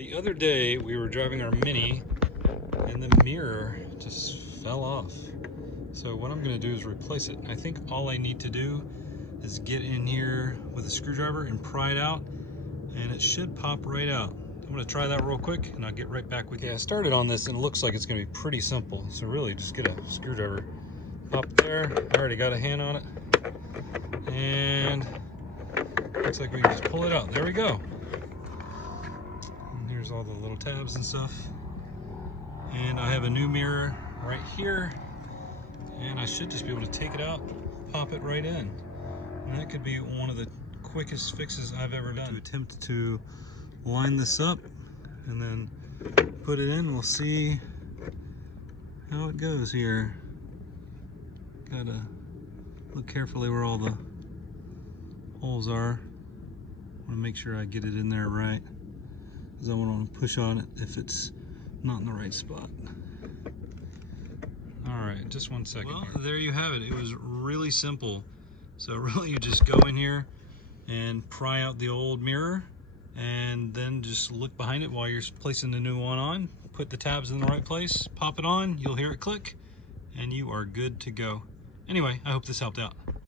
The other day we were driving our Mini and the mirror just fell off. So what I'm going to do is replace it. I think all I need to do is get in here with a screwdriver and pry it out, and it should pop right out. I'm going to try that real quick and I'll get right back with you. I started on this and it looks like it's going to be pretty simple. So really just get a screwdriver, pop it there. I already got a hand on it. And looks like we can just pull it out. There we go. And here's all the little tabs and stuff. And I have a new mirror right here. And I should just be able to take it out, pop it right in. And that could be one of the quickest fixes I've ever done. To attempt to line this up and then put it in. We'll see how it goes here. Gotta look carefully where all the holes are. I want to make sure I get it in there right, because I want to push on it if it's not in the right spot. All right, just 1 second. Well, there you have it. It was really simple. So really you just go in here and pry out the old mirror, and then just look behind it while you're placing the new one on. Put the tabs in the right place, pop it on, you'll hear it click, and you are good to go. Anyway, I hope this helped out.